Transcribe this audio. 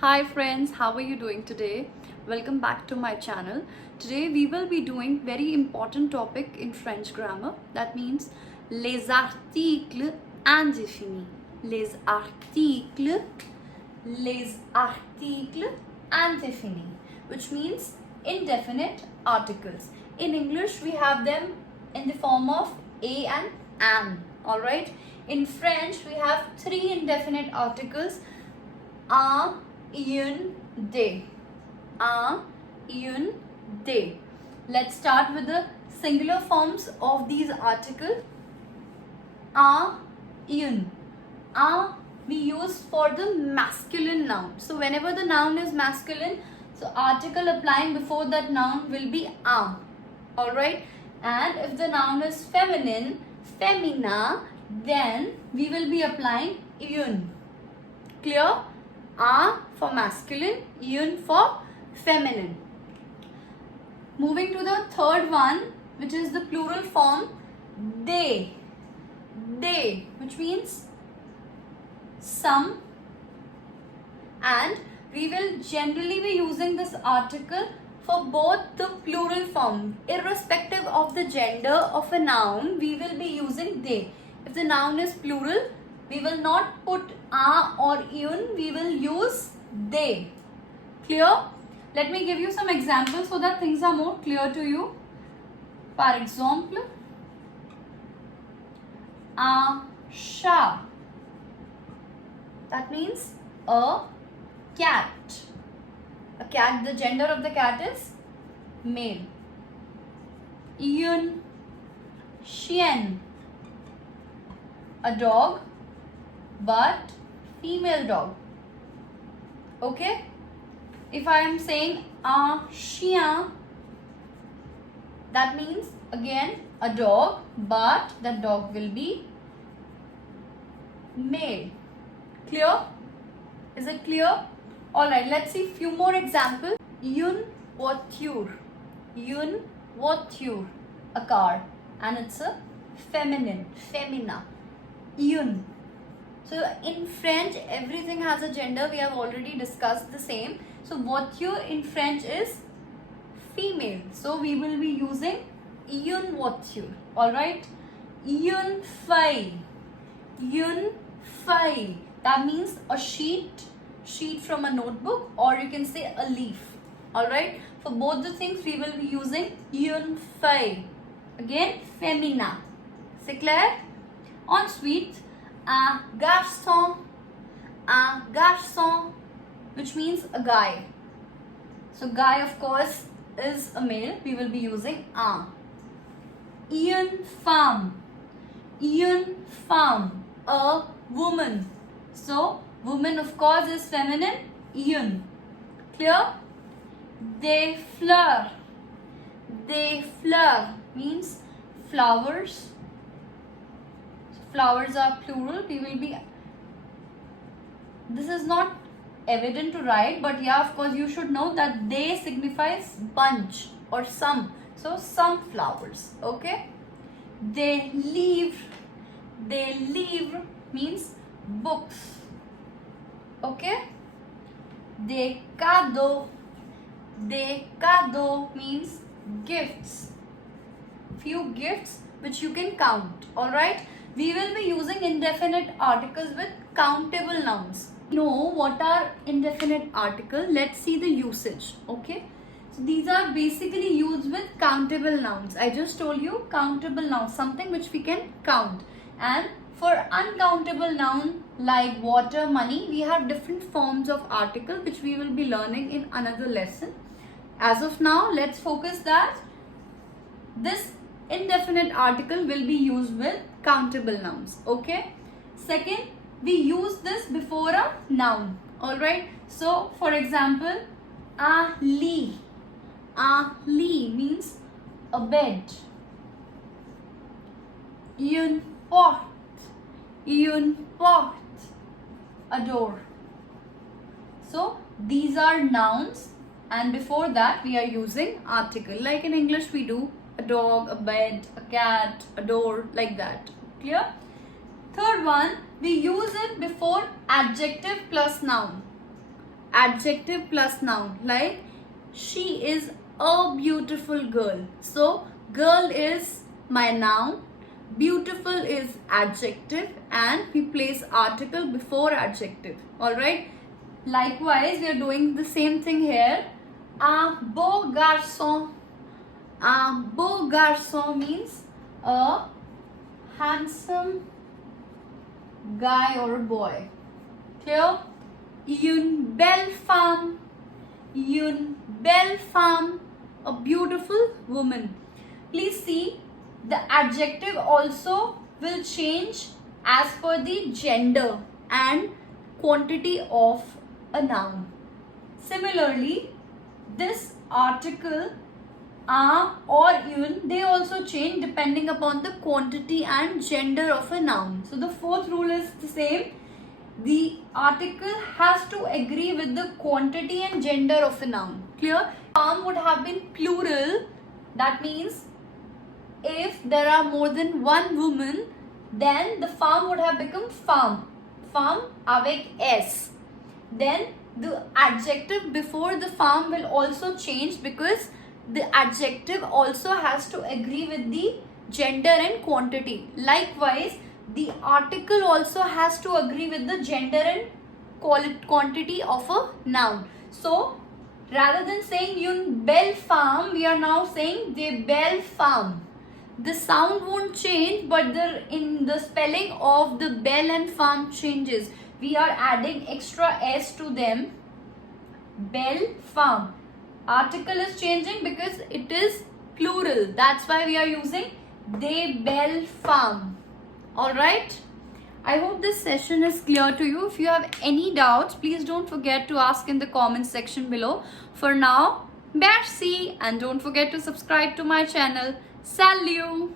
Hi friends, how are you doing today? Welcome back to my channel. Today we will be doing very important topic in French grammar. That means les articles indéfinis. Les articles indéfinis, which means indefinite articles. In English we have them in the form of a and an. All right. In French we have three indefinite articles: un, un, de. Un, un, de. Let's start with the singular forms of these articles. Un, un. Un we use for the masculine noun. So whenever the noun is masculine, so article applying before that noun will be un. Alright. And if the noun is feminine, femina, then we will be applying un. Clear? Un for masculine, un for feminine. Moving to the third one, which is the plural form, they. They, which means some, and we will generally be using this article for both the plural form. Irrespective of the gender of a noun, we will be using they. If the noun is plural, we will not put a or un, we will use they. Clear? Let me give you some examples so that things are more clear to you. For example, un chat. That means a cat. A cat, the gender of the cat is male. Une chienne. A dog, but female dog. Okay? If I am saying un chien, that means again a dog, but that dog will be male. Clear? Is it clear? Alright, let's see few more examples. Une voiture. Une voiture. A car. And it's a feminine. Femina. Une. So in French, everything has a gender. We have already discussed the same. So voiture in French is female. So we will be using une voiture. Alright? Une feuille. Une feuille. That means a sheet from a notebook, or you can say a leaf. Alright? For both the things we will be using une feuille. Again, femina. C'est clair? Ensuite, un garçon. Un garçon, which means a guy. So guy of course is a male. We will be using un. Une femme. Une femme. A woman. So, woman of course is feminine, une. Clear? Des fleurs. Des fleurs means flowers. Flowers are plural. We will be. This is not evident to write, but yeah, of course, you should know that they signifies bunch or some. So, some flowers. Okay? Des livres. Des livres means books. Okay? Des cadeaux. Des cadeaux means gifts. Few gifts which you can count. Alright? We will be using indefinite articles with countable nouns. Know what are indefinite articles? Let's see the usage. Okay? So these are basically used with countable nouns. I just told you countable nouns, something which we can count. And for uncountable noun like water, money, we have different forms of article which we will be learning in another lesson. As of now, let's focus that this indefinite article will be used with countable nouns. Okay? Second, we use this before a noun. Alright? So, for example, un lit. Un lit means a bed. Une porte. Une porte, a door. So these are nouns, and before that we are using article. Like in English we do a dog, a bed, a cat, a door, like that. Clear? Third one, we use it before adjective plus noun. adjective plus noun. Like she is a beautiful girl. So girl is my noun, beautiful is adjective, and we place article before adjective. Alright. Likewise, we are doing the same thing here. Un beau garçon. Un beau garçon means a handsome guy or a boy. Clear? Une belle femme. Une belle femme. A beautiful woman. Please see, the adjective also will change as per the gender and quantity of a noun. Similarly, this article un or une, they also change depending upon the quantity and gender of a noun. So the fourth rule is the same. The article has to agree with the quantity and gender of a noun. Clear? Farm would have been plural. That means if there are more than one woman, then the farm would have become farm. Farm avec S. Then the adjective before the farm will also change because the adjective also has to agree with the gender and quantity. Likewise, the article also has to agree with the gender and quantity of a noun. So, rather than saying une belle femme, we are now saying des belles femmes. The sound won't change, but in the spelling of the belle and femme changes. We are adding extra S to them. Belle femme. Article is changing because it is plural. That's why we are using des belles femmes. Alright. I hope this session is clear to you. If you have any doubts, please don't forget to ask in the comments section below. For now, merci, and don't forget to subscribe to my channel. Salut!